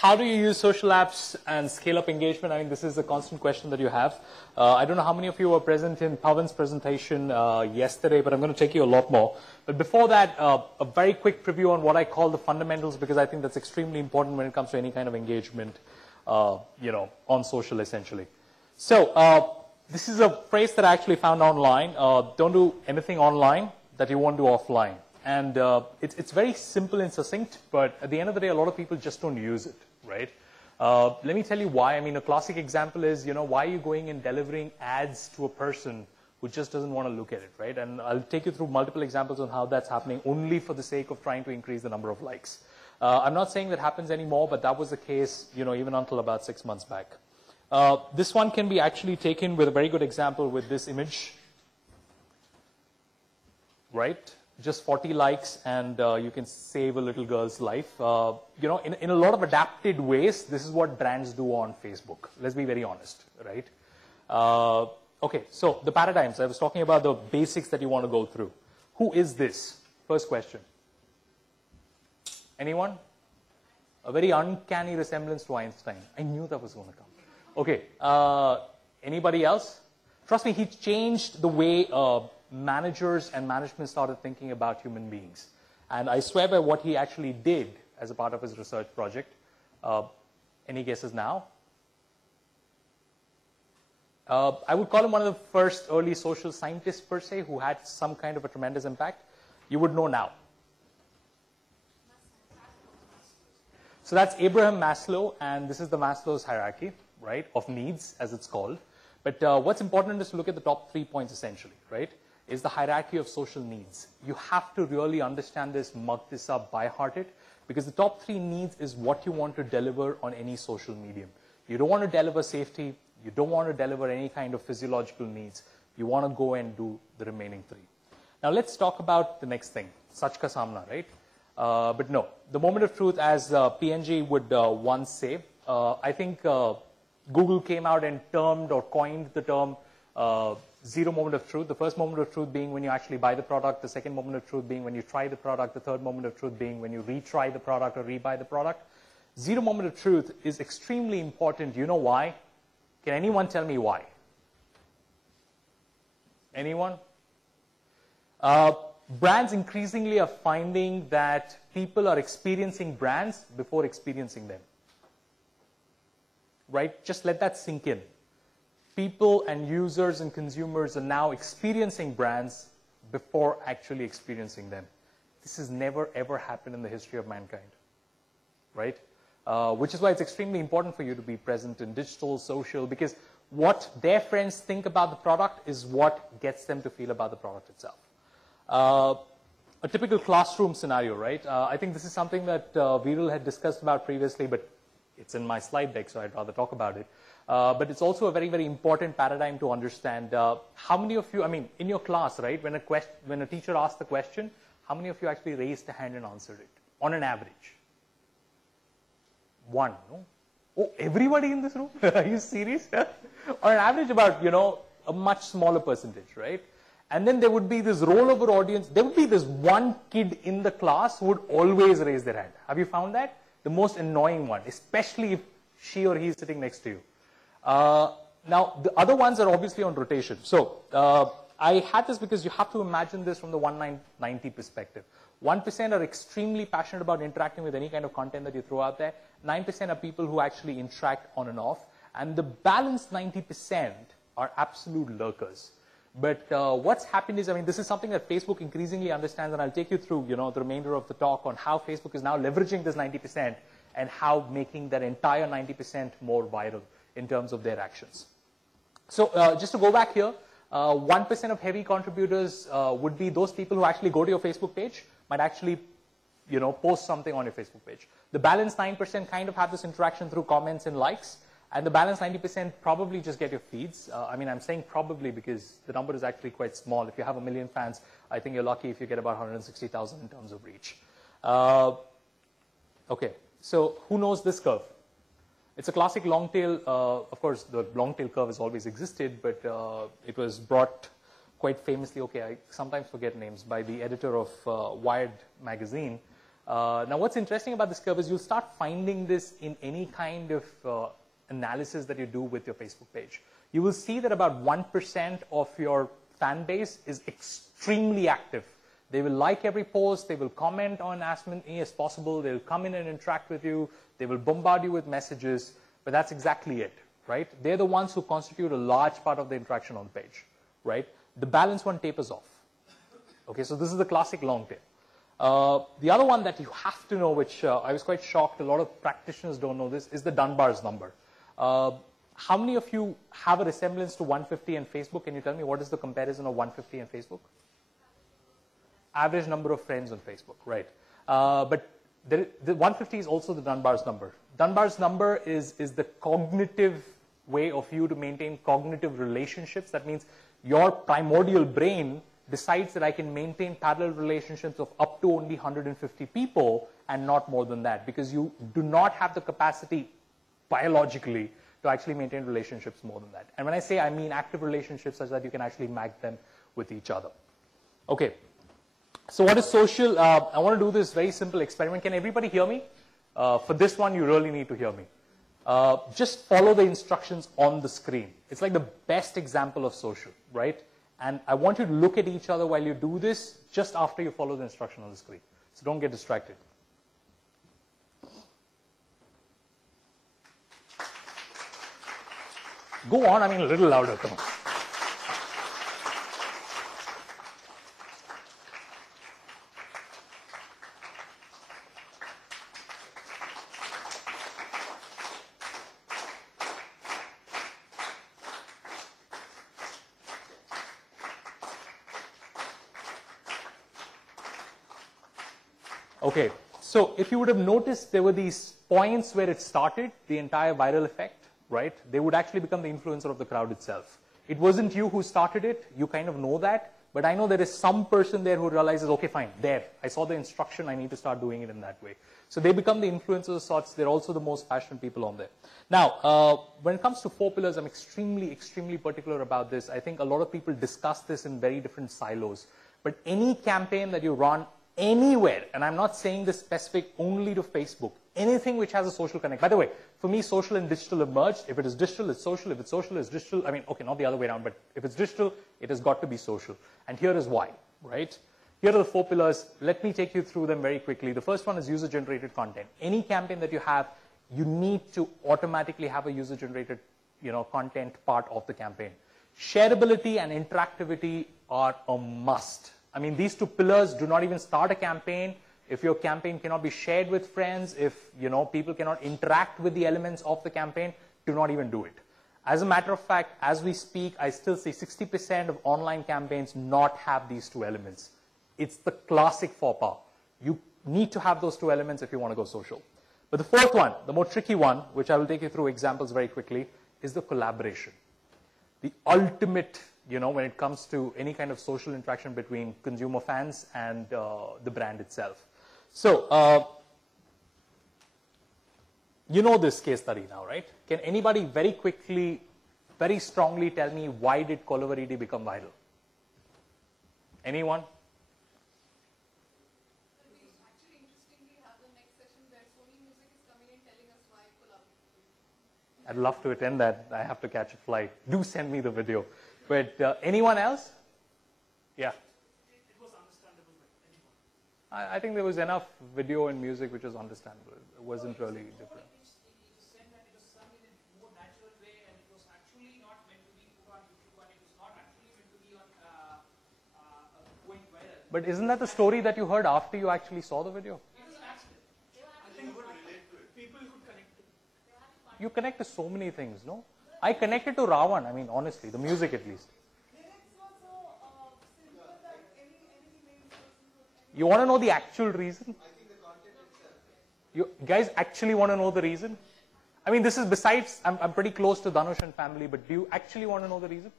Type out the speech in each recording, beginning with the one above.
how do you use social apps and scale up engagement? I mean, this is a constant question that you have. I don't know how many of you were present in Pawan's presentation yesterday, but I'm going to take you a lot more. But before that, a very quick preview on what I call the fundamentals, because I think that's extremely important when it comes to any kind of engagement, on social, essentially. So this is a phrase that I actually found online. Don't do anything online that you won't do offline. And it's very simple and succinct, but at the end of the day, a lot of people just don't use it, right? Let me tell you why. I mean, a classic example is, why are you going and delivering ads to a person who just doesn't want to look at it, right? And I'll take you through multiple examples on how that's happening only for the sake of trying to increase the number of likes. I'm not saying that happens anymore, but that was the case, even until about 6 months back. This one can be actually taken with a very good example with this image, right? Just 40 likes, and you can save a little girl's life. In a lot of adapted ways, this is what brands do on Facebook. Let's be very honest, right? Okay, so the paradigms. I was talking about the basics that you want to go through. Who is this? First question. Anyone? A very uncanny resemblance to Einstein. I knew that was going to come. Okay, anybody else? Trust me, he changed the way managers and management started thinking about human beings. And I swear by what he actually did as a part of his research project. Any guesses now? I would call him one of the first early social scientists per se who had some kind of a tremendous impact. You would know now. So that's Abraham Maslow, and this is the Maslow's hierarchy, right, of needs, as it's called. But what's important is to look at the top 3 points, essentially, right? Is the hierarchy of social needs. You have to really understand this, mug this up, by heart it, because the top 3 needs is what you want to deliver on any social medium. You don't want to deliver safety. You don't want to deliver any kind of physiological needs. You want to go and do the remaining 3. Now let's talk about the next thing, Sach ka Samna, right? But no, the moment of truth, as PNG would once say, I think Google came out and termed or coined the term zero moment of truth. The first moment of truth being when you actually buy the product. The second moment of truth being when you try the product. The third moment of truth being when you retry the product or rebuy the product. Zero moment of truth is extremely important. You know why? Can anyone tell me why? Anyone? Brands increasingly are finding that people are experiencing brands before experiencing them. Right? Just let that sink in. People and users and consumers are now experiencing brands before actually experiencing them. This has never ever happened in the history of mankind, right? Which is why it's extremely important for you to be present in digital, social, because what their friends think about the product is what gets them to feel about the product itself. A typical classroom scenario, right? I think this is something that Viral had discussed about previously, but it's in my slide deck, so I'd rather talk about it. But it's also a very, very important paradigm to understand. How many of you, in your class, right, when a teacher asked the question, how many of you actually raised a hand and answered it, on an average? One, no? Oh, everybody in this room? Are you serious? On an average, about, a much smaller percentage, right? And then there would be this rollover audience. There would be this one kid in the class who would always raise their hand. Have you found that? The most annoying one, especially if she or he is sitting next to you. Now, the other ones are obviously on rotation. So I had this because you have to imagine this from the 1-9-90 perspective. 1% are extremely passionate about interacting with any kind of content that you throw out there. 9% are people who actually interact on and off. And the balanced 90% are absolute lurkers. But what's happened is, this is something that Facebook increasingly understands, and I'll take you through, the remainder of the talk on how Facebook is now leveraging this 90% and how making that entire 90% more viral in terms of their actions. So just to go back here, 1% of heavy contributors would be those people who actually go to your Facebook page, might actually, post something on your Facebook page. The balance 9% kind of have this interaction through comments and likes, and the balance 90% probably just get your feeds. I'm saying probably because the number is actually quite small. If you have 1 million fans, I think you're lucky if you get about 160,000 in terms of reach. Okay, so who knows this curve? It's a classic long tail. Of course, the long tail curve has always existed, but it was brought quite famously, okay, I sometimes forget names, by the editor of Wired magazine. Now, what's interesting about this curve is you'll start finding this in any kind of analysis that you do with your Facebook page. You will see that about 1% of your fan base is extremely active. They will like every post, they will comment on as many as possible, they'll come in and interact with you, they will bombard you with messages, but that's exactly it, right? They're the ones who constitute a large part of the interaction on the page, right? The balance one tapers off. Okay, so this is the classic long tail. The other one that you have to know, which I was quite shocked, a lot of practitioners don't know this, is the Dunbar's number. How many of you have a resemblance to 150 and Facebook? Can you tell me what is the comparison of 150 and Facebook? Average number of friends on Facebook, right? But the 150 is also the Dunbar's number. Dunbar's number is the cognitive way of you to maintain cognitive relationships. That means your primordial brain decides that I can maintain parallel relationships of up to only 150 people and not more than that, because you do not have the capacity biologically to actually maintain relationships more than that. And when I say I mean active relationships such that you can actually match them with each other. Okay. So what is social? I want to do this very simple experiment. Can everybody hear me? For this one, you really need to hear me. Just follow the instructions on the screen. It's like the best example of social, right? And I want you to look at each other while you do this, just after you follow the instruction on the screen. So don't get distracted. Go on, I mean a little louder, come on. Okay, so if you would have noticed, there were these points where it started, the entire viral effect, right? They would actually become the influencer of the crowd itself. It wasn't you who started it, you kind of know that, but I know there is some person there who realizes, okay, fine, there, I saw the instruction, I need to start doing it in that way. So they become the influencers of sorts, they're also the most passionate people on there. Now, when it comes to 4 pillars, I'm extremely, extremely particular about this. I think a lot of people discuss this in very different silos, but any campaign that you run anywhere, and I'm not saying this specific only to Facebook, anything which has a social connect. By the way, for me, social and digital have merged. If it is digital, it's social. If it's social, it's digital. I mean, okay, not the other way around, but if it's digital, it has got to be social. And here is why, right? Here are the 4 pillars. Let me take you through them very quickly. The first one is user-generated content. Any campaign that you have, you need to automatically have a user-generated, content part of the campaign. Shareability and interactivity are a must. I mean, these 2 pillars do not even start a campaign if your campaign cannot be shared with friends, if people cannot interact with the elements of the campaign, do not even do it. As a matter of fact, as we speak, I still see 60% of online campaigns not have these 2 elements. It's the classic faux pas. You need to have those 2 elements if you want to go social. But the 4th one, the more tricky one, which I will take you through examples very quickly, is the collaboration. The ultimate, when it comes to any kind of social interaction between consumer fans and the brand itself. So, you know this case study now, right? Can anybody very quickly, very strongly tell me why did Colavaridi become viral? Anyone? Actually, interestingly, have the next session where Sony Music is coming in telling us why Colavaridi. I'd love to attend that. I have to catch a flight. Do send me the video. But anyone else? Yeah. It was understandable by anyone. I think there was enough video and music which was understandable. It wasn't really different. It was said that it was sung in a more natural way, and it was actually not meant to be put on YouTube, and it was not actually meant to be on going viral. But isn't that the story that you heard after you actually saw the video? It was an accident. I think people could connect to it. You connect to so many things, no? I connected to Ravan, I mean, honestly, the music at least. Lyrics were so simple that anything made sense. You want to know the actual reason? You guys actually want to know the reason? I mean, this is besides, I'm pretty close to Dhanush and family, but do you actually want to know the reason?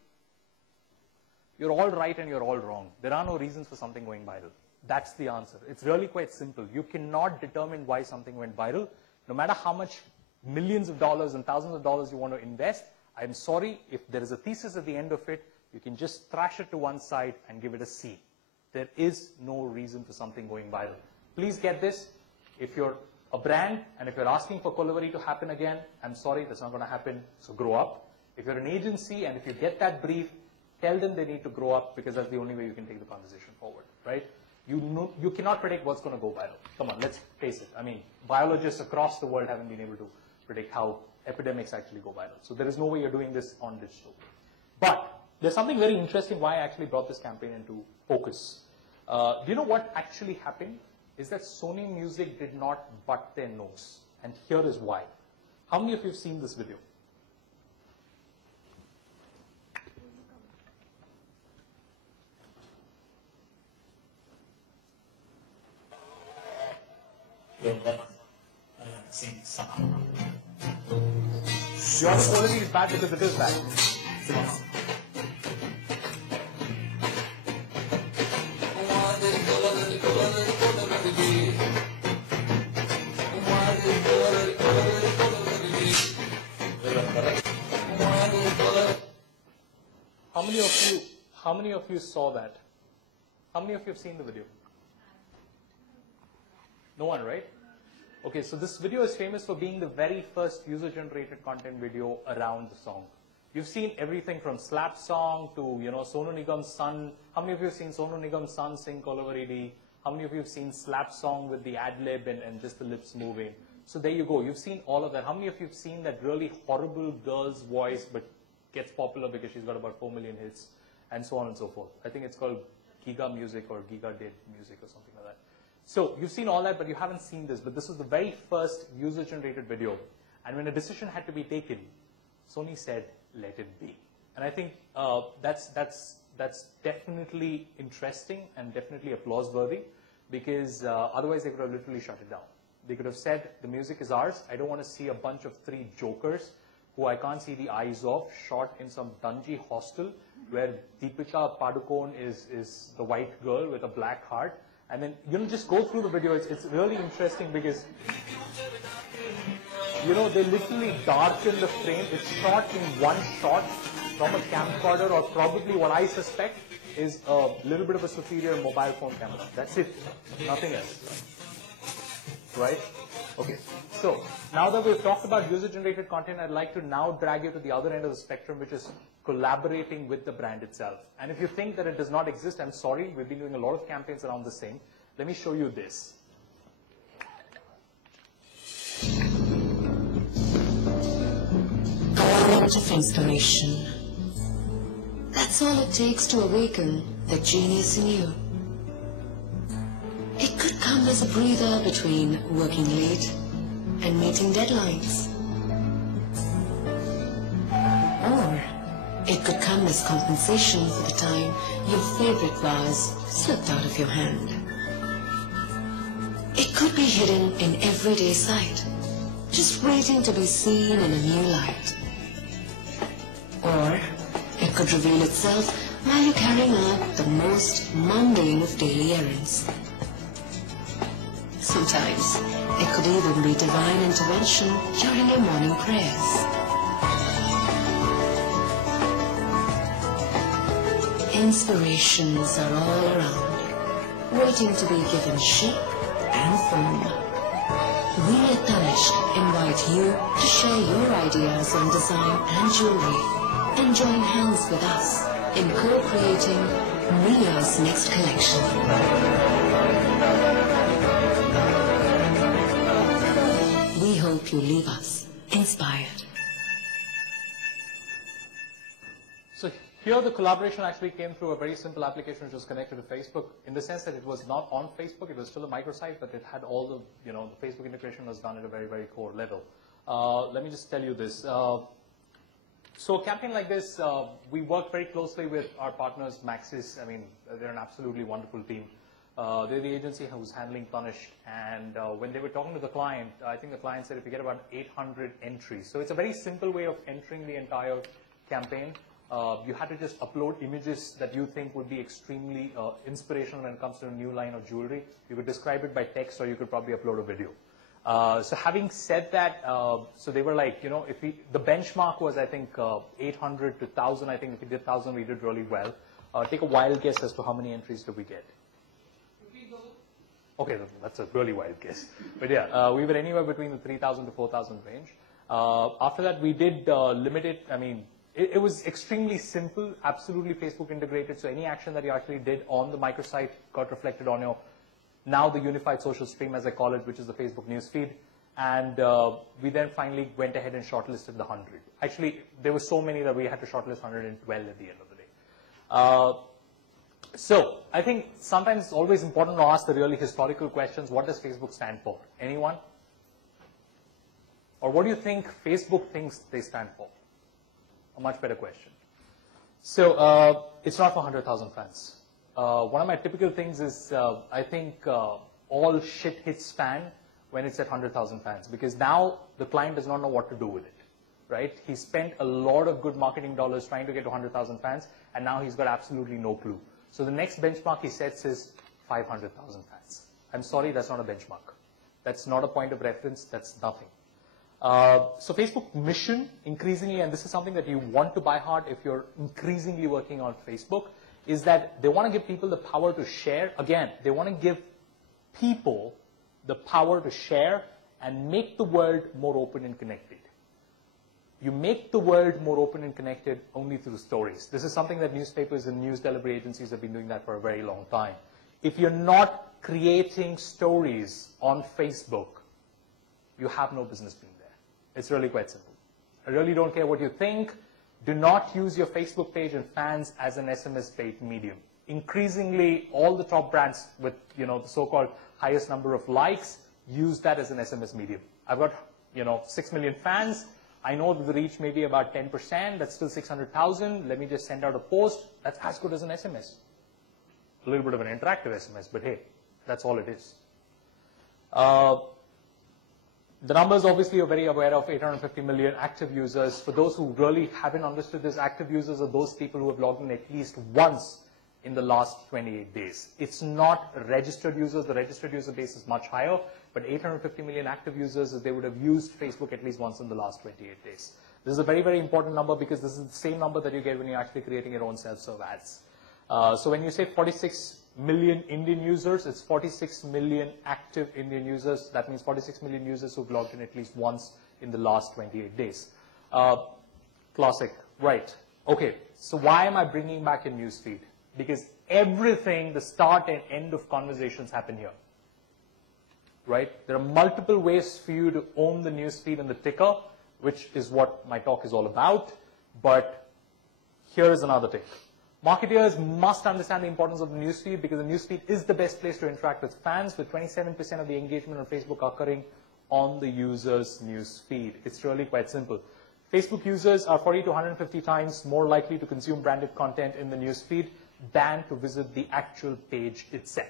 You're all right and you're all wrong. There are no reasons for something going viral. That's the answer. It's really quite simple. You cannot determine why something went viral, no matter how much millions of dollars and thousands of dollars you want to invest. I'm sorry, if there is a thesis at the end of it, you can just thrash it to one side and give it a C. There is no reason for something going viral. Please get this. If you're a brand and if you're asking for Kolaveri to happen again, I'm sorry, that's not going to happen, so grow up. If you're an agency and if you get that brief, tell them they need to grow up because that's the only way you can take the conversation forward, right? You cannot predict what's going to go viral. Come on, let's face it. I mean, biologists across the world haven't been able to predict how epidemics actually go viral. So there is no way you're doing this on digital. But there's something very interesting why I actually brought this campaign into focus. Do you know what actually happened? Is that Sony Music did not butt their nose. And here is why. How many of you have seen this video? Your quality is bad because it is bad. How many of you saw that? How many of you have seen the video? No one, right? Okay, so this video is famous for being the very first user-generated content video around the song. You've seen everything from slap song to, Sonu Nigam's son. How many of you have seen Sonu Nigam's son sing Kolaveri Di? How many of you have seen slap song with the ad-lib and just the lips moving? So there you go. You've seen all of that. How many of you have seen that really horrible girl's voice but gets popular because she's got about 4 million hits and so on and so forth? I think it's called Giga Music or Giga Did Music or something like that. So you've seen all that, but you haven't seen this. But this was the very first user-generated video. And when a decision had to be taken, Sony said, let it be. And I think that's definitely interesting and definitely applause-worthy because otherwise they could have literally shut it down. They could have said, the music is ours. I don't want to see a bunch of 3 jokers who I can't see the eyes of, shot in some dungy hostel where Deepika Padukone is the white girl with a black heart. And then, just go through the video. It's really interesting because, they literally darken the frame. It's shot in one shot from a camcorder or probably what I suspect is a little bit of a superior mobile phone camera. That's it. Nothing else. Right? Okay. So, now that we've talked about user-generated content, I'd like to now drag you to the other end of the spectrum, which is collaborating with the brand itself. And if you think that it does not exist, I'm sorry, we've been doing a lot of campaigns around the same. Let me show you this. A lot of inspiration. That's all it takes to awaken the genius in you. It could come as a breather between working late and meeting deadlines. Or it could come as compensation for the time your favorite vase slipped out of your hand. It could be hidden in everyday sight, just waiting to be seen in a new light. Or it could reveal itself while you're carrying out the most mundane of daily errands. Sometimes it could even be divine intervention during your morning prayers. Inspirations are all around, waiting to be given shape and form. We at Tanishq invite you to share your ideas on design and jewelry and join hands with us in co-creating Mia's next collection. We hope you leave us inspired. So here the collaboration actually came through a very simple application which was connected to Facebook in the sense that it was not on Facebook, it was still a microsite, but it had all the, the Facebook integration was done at a very, very core level. Let me just tell you this. So a campaign like this, we work very closely with our partners, Maxis. I mean, they're an absolutely wonderful team. They're the agency who's handling Tanishq. And when they were talking to the client, I think the client said if you get about 800 entries. So it's a very simple way of entering the entire campaign. You had to just upload images that you think would be extremely inspirational when it comes to a new line of jewelry. You could describe it by text or you could probably upload a video. So having said that, so they were like, the benchmark was, I think, 800 to 1,000. I think if we did 1,000, we did really well. Take a wild guess as to how many entries did we get. Okay, that's a really wild guess. But yeah, we were anywhere between the 3,000 to 4,000 range. After that, we did limit it. I mean, it was extremely simple, absolutely Facebook integrated. So any action that you actually did on the microsite got reflected on your, now the unified social stream, as I call it, which is the Facebook newsfeed. And we then finally went ahead and shortlisted the 100. Actually, there were so many that we had to shortlist 112 at the end of the day. So I think sometimes it's always important to ask the really historical questions. What does Facebook stand for? Anyone? Or what do you think Facebook thinks they stand for? A much better question. So it's not for 100,000 fans. One of my typical things is I think all shit hits fan when it's at 100,000 fans, because now the client does not know what to do with it, right? He spent a lot of good marketing dollars trying to get to 100,000 fans, and now he's got absolutely no clue. So the next benchmark he sets is 500,000 fans. I'm sorry, that's not a benchmark. That's not a point of reference. That's nothing. So Facebook mission, increasingly, and this is something that you want to by heart if you're increasingly working on Facebook, is that they want to give people the power to share. Again, they want to give people the power to share and make the world more open and connected. You make the world more open and connected only through stories. This is something that newspapers and news delivery agencies have been doing that for a very long time. If you're not creating stories on Facebook, you have no business being there. It's really quite simple. I really don't care what you think. Do not use your Facebook page and fans as an SMS-based medium. Increasingly, all the top brands with the so-called highest number of likes use that as an SMS medium. I've got 6 million fans. I know that the reach may be about 10%. That's still 600,000. Let me just send out a post. That's as good as an SMS. A little bit of an interactive SMS, but hey, that's all it is. The numbers, obviously, you're very aware of 850 million active users. For those who really haven't understood this, active users are those people who have logged in at least once in the last 28 days. It's not registered users. The registered user base is much higher, but 850 million active users, they would have used Facebook at least once in the last 28 days. This is a very, very important number because this is the same number that you get when you're actually creating your own self-serve ads. So when you say 46 million Indian users, it's 46 million active Indian users. That means 46 million users who've logged in at least once in the last 28 days. Classic, right. Okay, so why am I bringing back a newsfeed? Because everything, the start and end of conversations happen here, right? There are multiple ways for you to own the newsfeed and the ticker, which is what my talk is all about. But here is another thing. Marketers must understand the importance of the newsfeed because the newsfeed is the best place to interact with fans, with 27% of the engagement on Facebook occurring on the user's newsfeed. It's really quite simple. Facebook users are 40 to 150 times more likely to consume branded content in the newsfeed than to visit the actual page itself,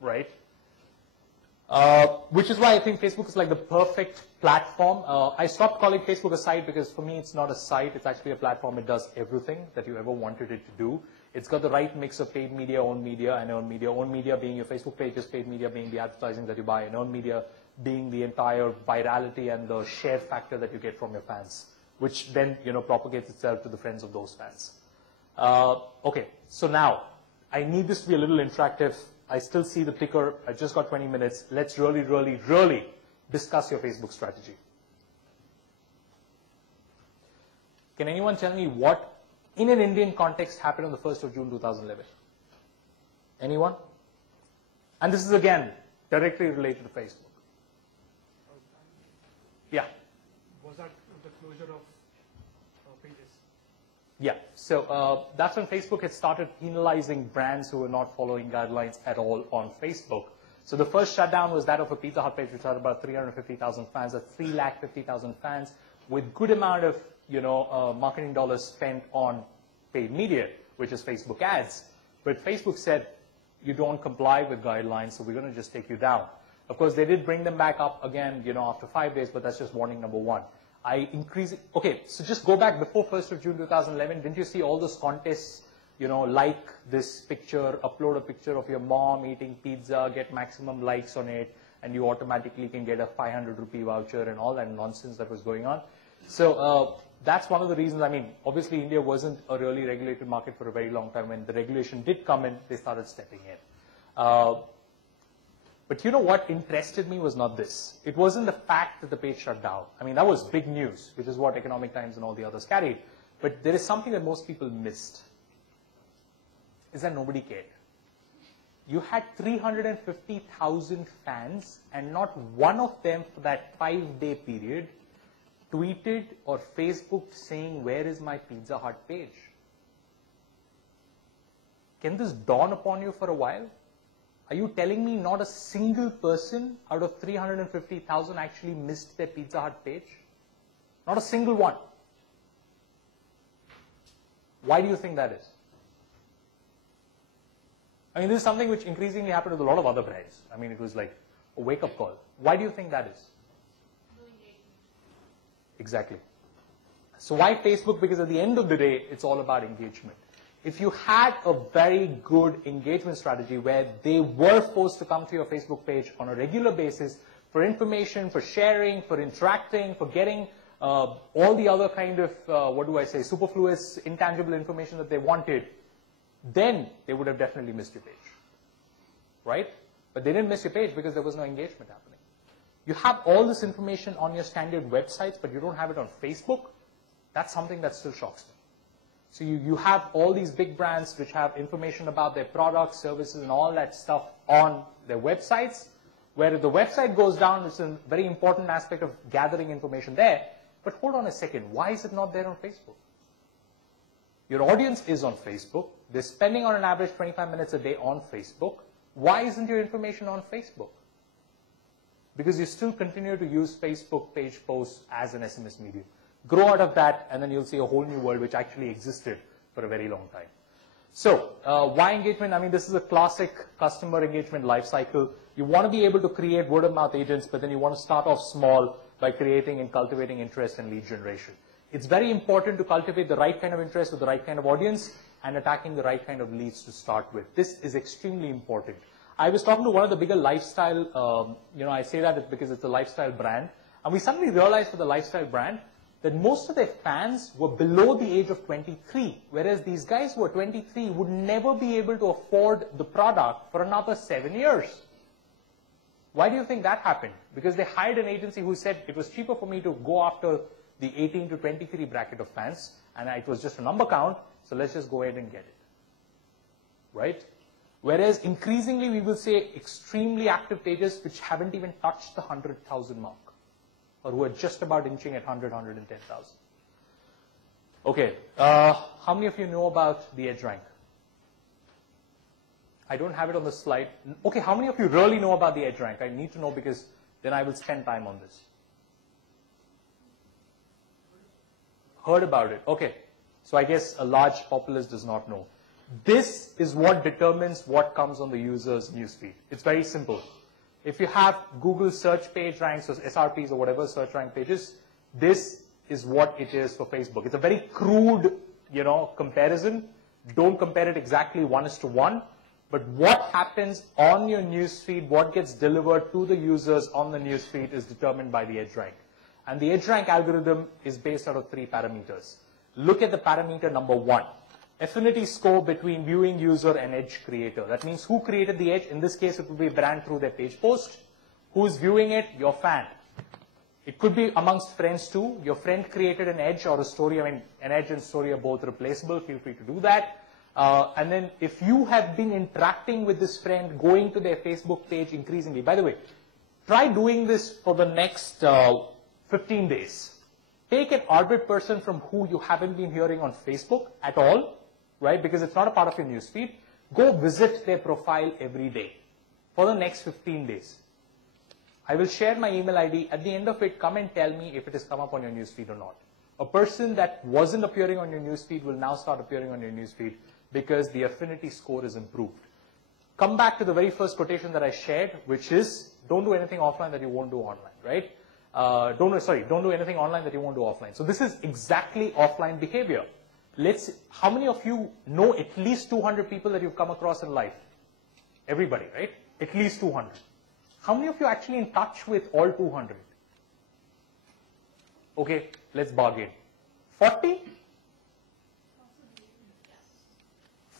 right? Which is why I think Facebook is like the perfect platform. I stopped calling Facebook a site because for me it's not a site, it's actually a platform. It does everything that you ever wanted it to do. It's got the right mix of paid media, owned media, and earned media. Owned media being your Facebook pages, paid media being the advertising that you buy, and earned media being the entire virality and the share factor that you get from your fans, which then propagates itself to the friends of those fans. Okay, so now I need this to be a little interactive. I still see the ticker. I just got 20 minutes. Let's really, really, really discuss your Facebook strategy. Can anyone tell me what, in an Indian context, happened on the 1st of June 2011? Anyone? And this is, again, directly related to Facebook. Yeah. Was that the closure of pages? Yeah, so that's when Facebook had started penalizing brands who were not following guidelines at all on Facebook. So the first shutdown was that of a Pizza Hut page, which had about 350,000 fans, that's 350,000 fans, with good amount of marketing dollars spent on paid media, which is Facebook ads. But Facebook said, you don't comply with guidelines, so we're going to just take you down. Of course, they did bring them back up again, after 5 days, but that's just warning number one. Okay, so just go back before 1st of June 2011. Didn't you see all those contests, like this picture, upload a picture of your mom eating pizza, get maximum likes on it, and you automatically can get a 500 rupee voucher and all that nonsense that was going on. So that's one of the reasons. I mean, obviously India wasn't a really regulated market for a very long time. When the regulation did come in, they started stepping in. But you know what interested me was not this. It wasn't the fact that the page shut down. I mean, that was big news, which is what Economic Times and all the others carried. But there is something that most people missed, is that nobody cared. You had 350,000 fans, and not one of them for that 5-day period tweeted or Facebooked saying, "Where is my Pizza Hut page?" Can this dawn upon you for a while? Are you telling me not a single person out of 350,000 actually missed their Pizza Hut page? Not a single one. Why do you think that is? I mean, this is something which increasingly happened with a lot of other brands. I mean, it was like a wake-up call. Why do you think that is? Exactly. So why Facebook? Because at the end of the day, it's all about engagement. If you had a very good engagement strategy where they were forced to come to your Facebook page on a regular basis for information, for sharing, for interacting, for getting all the other kind of, superfluous, intangible information that they wanted, then they would have definitely missed your page, right? But they didn't miss your page because there was no engagement happening. You have all this information on your standard websites, but you don't have it on Facebook. That's something that still shocks me. So you have all these big brands which have information about their products, services, and all that stuff on their websites, where if the website goes down, it's a very important aspect of gathering information there. But hold on a second, why is it not there on Facebook? Your audience is on Facebook. They're spending on an average 25 minutes a day on Facebook. Why isn't your information on Facebook? Because you still continue to use Facebook page posts as an SMS medium. Grow out of that, and then you'll see a whole new world which actually existed for a very long time. So, why engagement? I mean, this is a classic customer engagement life cycle. You want to be able to create word-of-mouth agents, but then you want to start off small by creating and cultivating interest and lead generation. It's very important to cultivate the right kind of interest with the right kind of audience and attacking the right kind of leads to start with. This is extremely important. I was talking to one of the bigger lifestyle, I say that because it's a lifestyle brand, and we suddenly realized for the lifestyle brand that most of their fans were below the age of 23, whereas these guys who are 23 would never be able to afford the product for another 7 years. Why do you think that happened? Because they hired an agency who said it was cheaper for me to go after the 18 to 23 bracket of fans, and it was just a number count, so let's just go ahead and get it. Right? Whereas increasingly we will say extremely active pages which haven't even touched the 100,000 mark, or who are just about inching at 100, 110,000. Okay, how many of you know about the EdgeRank? I don't have it on the slide. Okay, how many of you really know about the EdgeRank? I need to know because then I will spend time on this. Heard about it. Okay, so I guess a large populace does not know. This is what determines what comes on the user's newsfeed. It's very simple. If you have Google search page ranks or SRPs or whatever search rank pages, this is what it is for Facebook. It's a very crude, comparison. Don't compare it exactly 1:1. But what happens on your newsfeed, what gets delivered to the users on the newsfeed is determined by the EdgeRank. And the EdgeRank algorithm is based out of 3 parameters. Look at the parameter number 1. Affinity score between viewing user and edge creator. That means who created the edge. In this case, it will be brand through their page post. Who's viewing it? Your fan. It could be amongst friends too. Your friend created an edge or a story. I mean, an edge and story are both replaceable. Feel free to do that. And then if you have been interacting with this friend, going to their Facebook page increasingly. By the way, try doing this for the next 15 days. Take an orbit person from who you haven't been hearing on Facebook at all, right? Because it's not a part of your newsfeed. Go visit their profile every day for the next 15 days. I will share my email ID. At the end of it, come and tell me if it has come up on your newsfeed or not. A person that wasn't appearing on your newsfeed will now start appearing on your newsfeed because the affinity score is improved. Come back to the very first quotation that I shared, which is, don't do anything offline that you won't do online, right? Don't do anything online that you won't do offline. So this is exactly offline behavior. How many of you know at least 200 people that you've come across in life? Everybody, right? At least 200. How many of you are actually in touch with all 200? Okay, let's bargain. 40?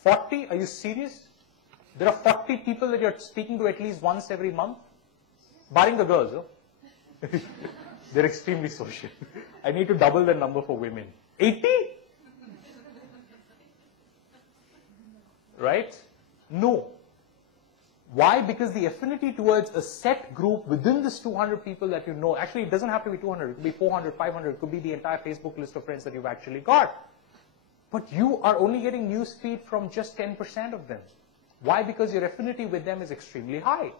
40? Are you serious? There are 40 people that you're speaking to at least once every month, barring the girls. Oh? They're extremely social. I need to double the number for women. 80? Right? No. Why? Because the affinity towards a set group within this 200 people that you know, actually it doesn't have to be 200, it could be 400, 500, it could be the entire Facebook list of friends that you've actually got. But you are only getting news feed from just 10% of them. Why? Because your affinity with them is extremely high.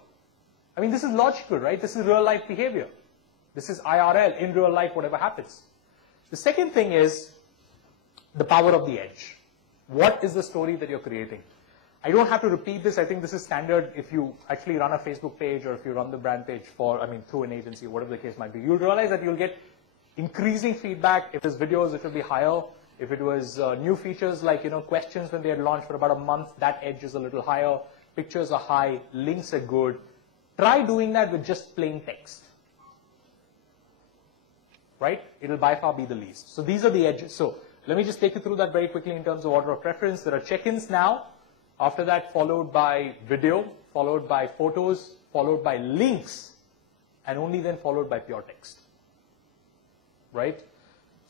I mean, this is logical, right? This is real life behavior. This is IRL, in real life, whatever happens. The second thing is the power of the edge. What is the story that you're creating? I don't have to repeat this. I think this is standard if you actually run a Facebook page or if you run the brand page through an agency, whatever the case might be. You'll realize that you'll get increasing feedback. If there's videos, it will be higher. If it was new features like, questions when they had launched for about a month, that edge is a little higher. Pictures are high. Links are good. Try doing that with just plain text. Right? It'll by far be the least. So these are the edges. So let me just take you through that very quickly in terms of order of preference. There are check-ins now. After that, followed by video, followed by photos, followed by links, and only then followed by pure text. Right?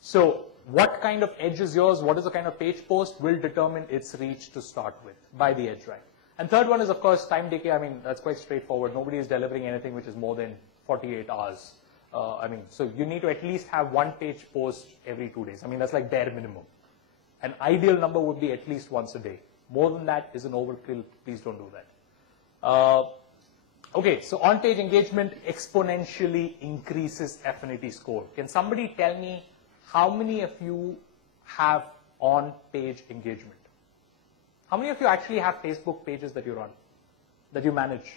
So what kind of edge is yours? What is the kind of page post will determine its reach to start with by the edge, right? And third one is, of course, time decay. I mean, that's quite straightforward. Nobody is delivering anything which is more than 48 hours. So you need to at least have one page post every 2 days. I mean, that's like bare minimum. An ideal number would be at least once a day. More than that is an overkill. Please don't do that. Okay, so on-page engagement exponentially increases affinity score. Can somebody tell me how many of you have on-page engagement? How many of you actually have Facebook pages that you run, that you manage?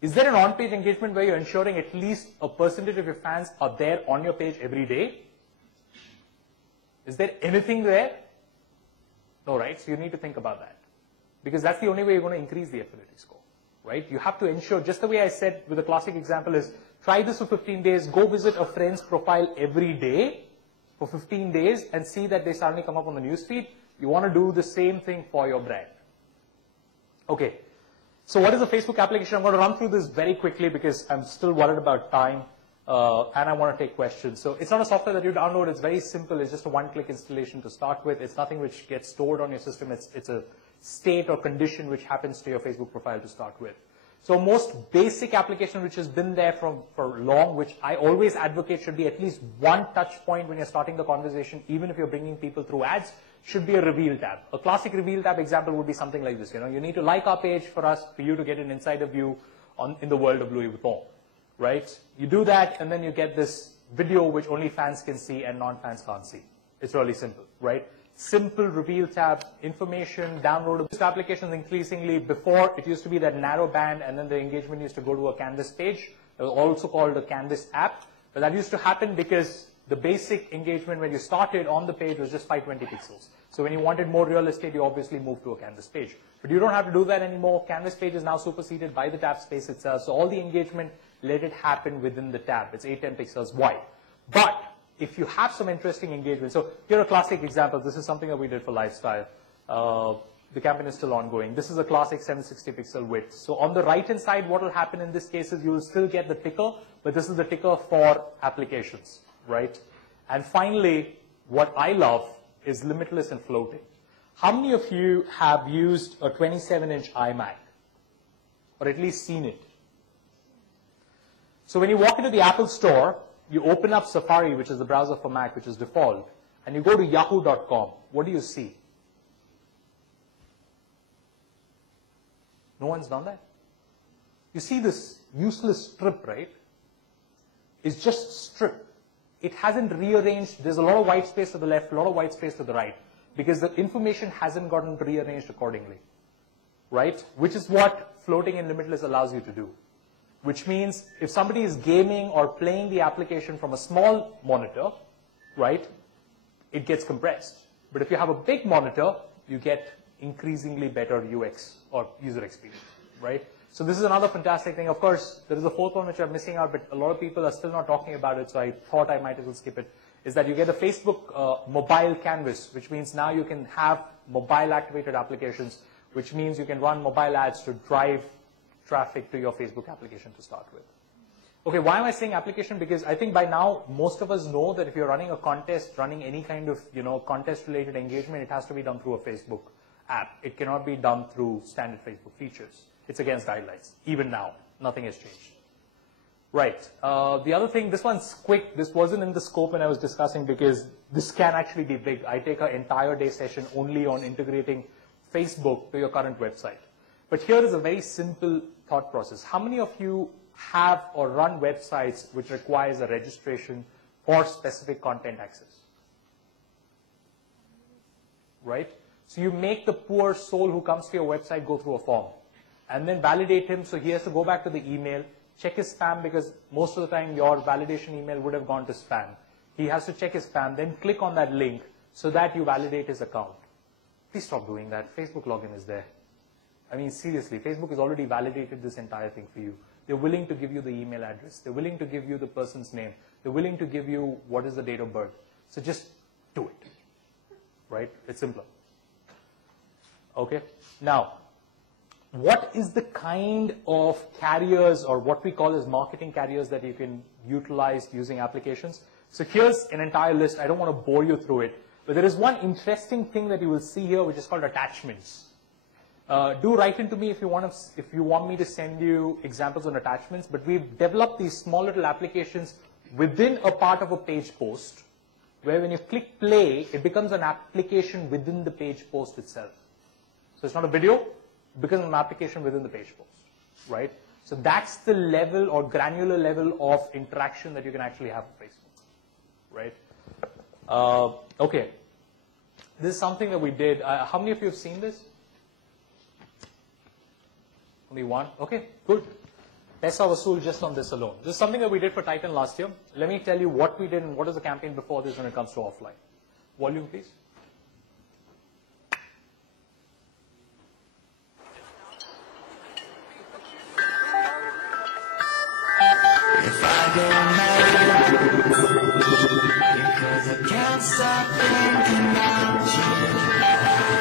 Is there an on-page engagement where you're ensuring at least a percentage of your fans are there on your page every day? Is there anything there? No, right? So you need to think about that. Because that's the only way you're going to increase the affinity score, right? You have to ensure, just the way I said with the classic example is, try this for 15 days, go visit a friend's profile every day for 15 days and see that they suddenly come up on the newsfeed. You want to do the same thing for your brand. Okay. So what is a Facebook application? I'm going to run through this very quickly because I'm still worried about time and I want to take questions. So it's not a software that you download. It's very simple. It's just a one-click installation to start with. It's nothing which gets stored on your system. It's a state or condition which happens to your Facebook profile to start with. So most basic application which has been there for long, which I always advocate should be at least one touch point when you're starting the conversation, even if you're bringing people through ads, should be a reveal tab. A classic reveal tab example would be something like this. You need to like our page for you to get an insider view in the world of Louis Vuitton, right? You do that and then you get this video which only fans can see and non-fans can't see. It's really simple, right? Simple reveal tab, information, downloadable. This application increasingly, before it used to be that narrow band and then the engagement used to go to a Canvas page. It was also called a Canvas app. But that used to happen because the basic engagement when you started on the page was just 520 pixels. So when you wanted more real estate, you obviously moved to a Canvas page. But you don't have to do that anymore. Canvas page is now superseded by the tab space itself. So all the engagement, let it happen within the tab. It's 810 pixels wide. But if you have some interesting engagement, so here are classic examples. This is something that we did for lifestyle. The campaign is still ongoing. This is a classic 760 pixel width. So on the right-hand side, what will happen in this case is you will still get the ticker, but this is the ticker for applications, right? And finally, what I love is limitless and floating. How many of you have used a 27-inch iMac? Or at least seen it? So when you walk into the Apple store, you open up Safari, which is the browser for Mac, which is default, and you go to yahoo.com. What do you see? No one's done that? You see this useless strip, right? It's just strip. It hasn't rearranged. There's a lot of white space to the left, a lot of white space to the right, because the information hasn't gotten rearranged accordingly, right? Which is what floating and limitless allows you to do. Which means if somebody is gaming or playing the application from a small monitor, right, it gets compressed. But if you have a big monitor, you get increasingly better UX or user experience, right? So this is another fantastic thing. Of course, there is a fourth one which I'm missing out, but a lot of people are still not talking about it, so I thought I might as well skip it, is that you get a Facebook mobile canvas, which means now you can have mobile activated applications which means you can run mobile ads to drive traffic to your Facebook application to start with. Okay, why am I saying application? Because I think by now, most of us know that if you're running a contest, running any kind of, contest-related engagement, it has to be done through a Facebook app. It cannot be done through standard Facebook features. It's against guidelines. Even now, nothing has changed. Right. The other thing, this one's quick. This wasn't in the scope when I was discussing because this can actually be big. I take an entire day session only on integrating Facebook to your current website. But here is a very simple thought process. How many of you have or run websites which requires a registration for specific content access? Right? So you make the poor soul who comes to your website go through a form and then validate him. So he has to go back to the email, check his spam because most of the time your validation email would have gone to spam. He has to check his spam, then click on that link so that you validate his account. Please stop doing that. Facebook login is there. I mean, seriously, Facebook has already validated this entire thing for you. They're willing to give you the email address. They're willing to give you the person's name. They're willing to give you what is the date of birth. So just do it. Right? It's simpler. Okay? Now, what is the kind of carriers or what we call as marketing carriers that you can utilize using applications? So here's an entire list. I don't want to bore you through it. But there is one interesting thing that you will see here which is called attachments. Do write into me if you want me to send you examples on attachments. But we've developed these small little applications within a part of a page post where when you click play, it becomes an application within the page post itself. So it's not a video, it becomes an application within the page post, right? So that's the level or granular level of interaction that you can actually have with Facebook, right? Okay, this is something that we did. How many of you have seen this? Only one? Okay, good. Paisa Vasool just on this alone. This is something that we did for Titan last year. Let me tell you what we did and what is the campaign before this when it comes to offline. Volume, please. If I go mad, because I can't stop thinking about you.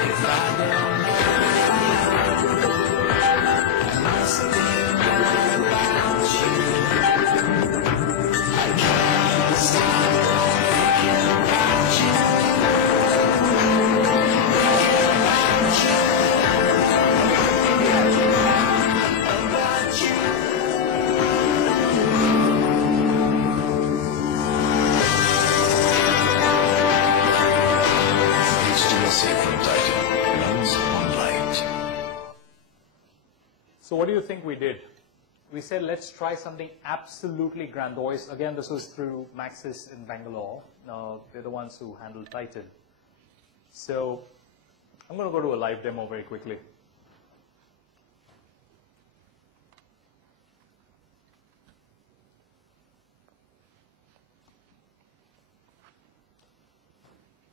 If I go mad, I must think mad about you. I can't stop thinking about you. About you. From Titan runs on light. So what do you think we did? We said, let's try something absolutely grandiose. Again, this was through Maxis in Bangalore. They're the ones who handle Titan. So I'm going to go to a live demo very quickly.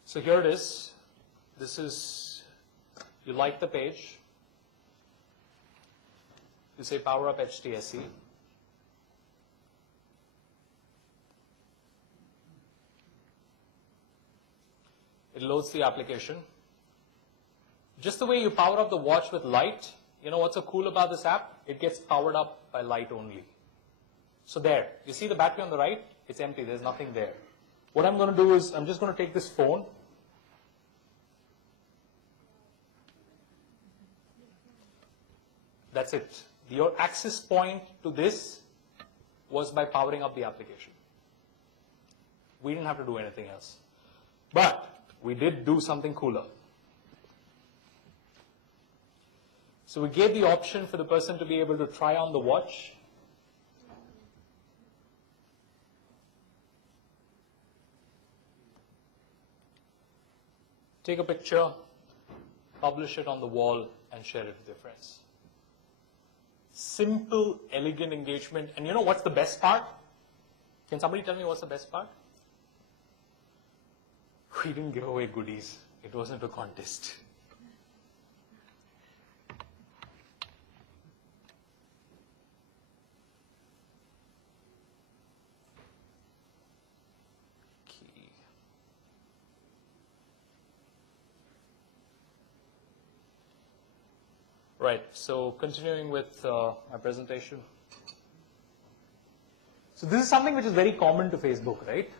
So here it is. This is, you like the page. You say power up HTSC. It loads the application. Just the way you power up the watch with light, you know what's so cool about this app? It gets powered up by light only. So there, you see the battery on the right? It's empty, there's nothing there. What I'm going to do is, I'm just going to take this phone. That's it. Your access point to this was by powering up the application. We didn't have to do anything else. But we did do something cooler. So we gave the option for the person to be able to try on the watch. Take a picture, publish it on the wall, and share it with your friends. Simple, elegant engagement. And you know what's the best part? Can somebody tell me what's the best part? We didn't give away goodies. It wasn't a contest. Key. right, so continuing with my presentation. So this is something which is very common to Facebook, right?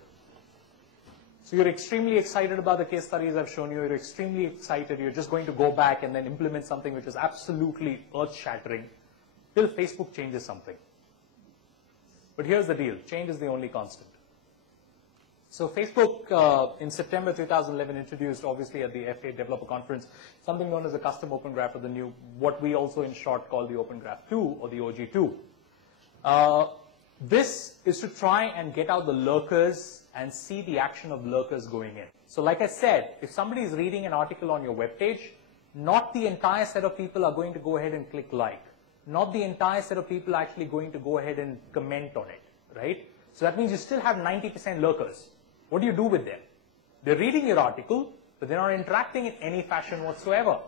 So you're extremely excited about the case studies I've shown you. You're extremely excited. You're just going to go back and then implement something which is absolutely earth-shattering till Facebook changes something. But here's the deal. Change is the only constant. So Facebook, in September 2011, introduced, obviously at the FA Developer Conference, something known as the Custom Open Graph, or the new, what we also in short call the Open Graph 2, or the OG2. This is to try and get out the lurkers and see the action of lurkers going in. So like I said, if somebody is reading an article on your webpage, not the entire set of people are going to go ahead and click like. Not the entire set of people are actually going to go ahead and comment on it, right? So that means you still have 90% lurkers. What do you do with them? They're reading your article, but they're not interacting in any fashion whatsoever.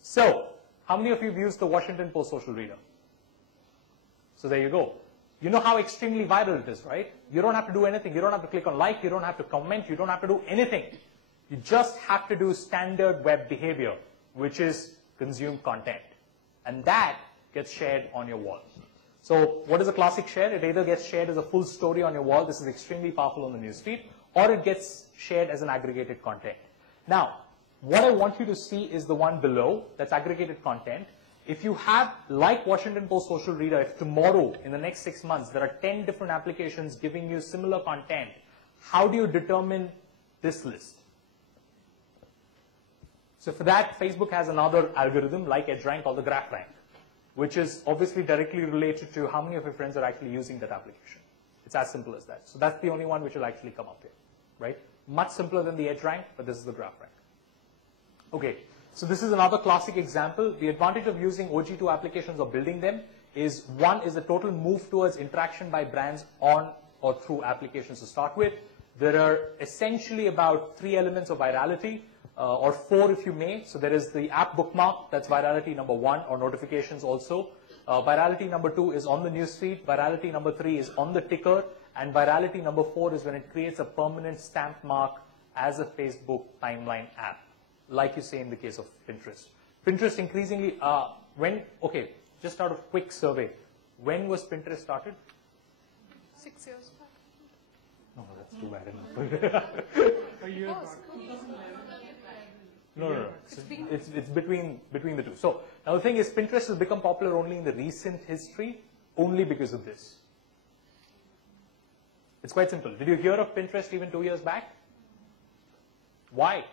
So, how many of you have used the Washington Post social reader? So there you go. You know how extremely viral it is, right? You don't have to do anything. You don't have to click on like. You don't have to comment. You don't have to do anything. You just have to do standard web behavior, which is consume content. And that gets shared on your wall. So what is a classic share? It either gets shared as a full story on your wall. This is extremely powerful on the newsfeed. Or it gets shared as an aggregated content. Now, what I want you to see is the one below. That's aggregated content. If you have, like Washington Post Social Reader, if tomorrow, in the next 6 months, there are 10 different applications giving you similar content, how do you determine this list? So for that, Facebook has another algorithm like EdgeRank called the GraphRank, which is obviously directly related to how many of your friends are actually using that application. It's as simple as that. So that's the only one which will actually come up here, right? Much simpler than the EdgeRank, but this is the GraphRank. Okay. So this is another classic example. The advantage of using OG2 applications or building them is, one is the total move towards interaction by brands on or through applications to start with. There are essentially about 3 elements of virality, or 4 if you may. So there is the app bookmark, that's virality number 1, or notifications also. Virality number 2 is on the newsfeed. Virality number 3 is on the ticker. And virality number 4 is when it creates a permanent stamp mark as a Facebook timeline app, like you say in the case of Pinterest. Pinterest increasingly, okay, just out of quick survey, when was Pinterest started? 6 years back. No, that's too bad enough. A year back. No. It's between the two. So now the thing is, Pinterest has become popular only in the recent history, only because of this. It's quite simple. Did you hear of Pinterest even 2 years back? Why?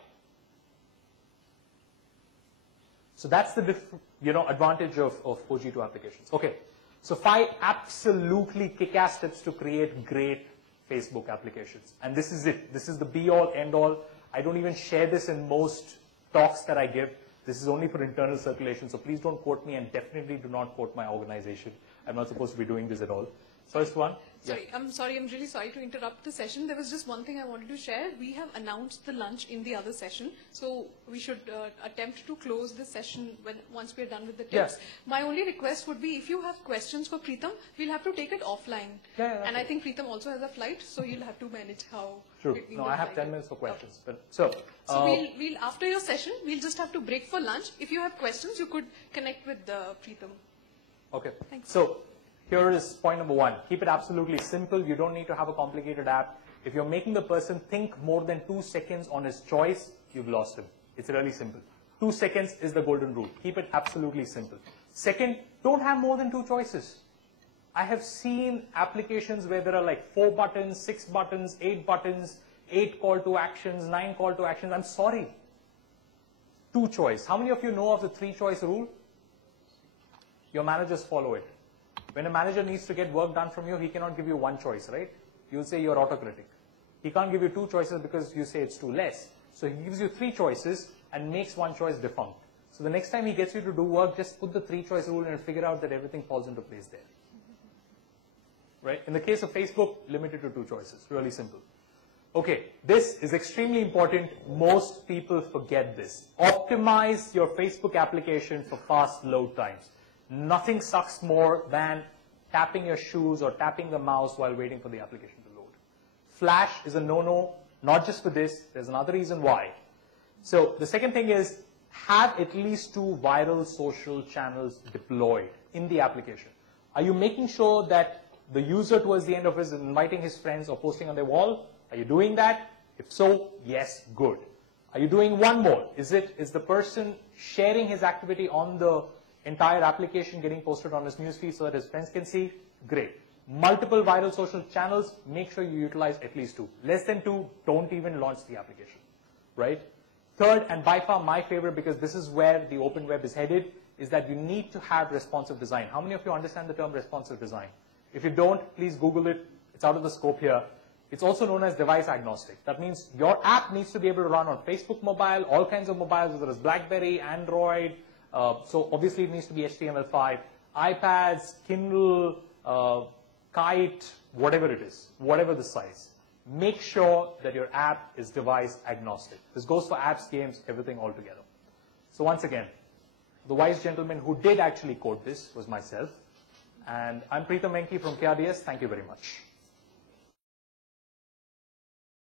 So that's the advantage of OG2 applications. Okay, so 5 absolutely kick-ass tips to create great Facebook applications. And this is it. This is the be-all, end-all. I don't even share this in most talks that I give. This is only for internal circulation, so please don't quote me, and definitely do not quote my organization. I'm not supposed to be doing this at all. First one. Sorry, I'm really sorry to interrupt the session. There was just one thing I wanted to share. We have announced the lunch in the other session, so we should attempt to close the session once we're done with the tips. Yeah. My only request would be, if you have questions for Preetham, we'll have to take it offline. Yeah, and I think Preetham also has a flight, so he'll have to manage how. True. No, I have 10 minutes for questions. Okay. But So we'll after your session, we'll just have to break for lunch. If you have questions, you could connect with Preetham. Okay. Thanks. So here is point number 1. Keep it absolutely simple. You don't need to have a complicated app. If you're making the person think more than 2 seconds on his choice, you've lost him. It's really simple. 2 seconds is the golden rule. Keep it absolutely simple. Second, don't have more than 2 choices. I have seen applications where there are like 4 buttons, 6 buttons, 8 buttons, 8 call to actions, 9 call to actions. I'm sorry. 2 choice. How many of you know of the 3 choice rule? Your managers follow it. When a manager needs to get work done from you, he cannot give you 1 choice, right? You'll say you're autocratic. He can't give you 2 choices because you say it's too less. So he gives you 3 choices and makes 1 choice defunct. So the next time he gets you to do work, just put the 3 choice rule and figure out that everything falls into place there. Right? In the case of Facebook, limited to 2 choices. Really simple. Okay, this is extremely important. Most people forget this. Optimize your Facebook application for fast load times. Nothing sucks more than tapping your shoes or tapping the mouse while waiting for the application to load. Flash is a no-no, not just for this. There's another reason why. So the second thing is, have at least 2 viral social channels deployed in the application. Are you making sure that the user towards the end of it is inviting his friends or posting on their wall? Are you doing that? If so, yes, good. Are you doing one more? Is the person sharing his activity on the entire application getting posted on his newsfeed so that his friends can see? Great. Multiple viral social channels, make sure you utilize at least 2. Less than 2, don't even launch the application, right? Third, and by far my favorite, because this is where the open web is headed, is that you need to have responsive design. How many of you understand the term responsive design? If you don't, please Google it. It's out of the scope here. It's also known as device agnostic. That means your app needs to be able to run on Facebook mobile, all kinds of mobiles, whether it's BlackBerry, Android. So obviously it needs to be HTML5, iPads, Kindle, Kite, whatever it is, whatever the size. Make sure that your app is device agnostic. This goes for apps, games, everything all together. So once again, the wise gentleman who did actually code this was myself. And I'm Preetham Menki from KRDS. Thank you very much.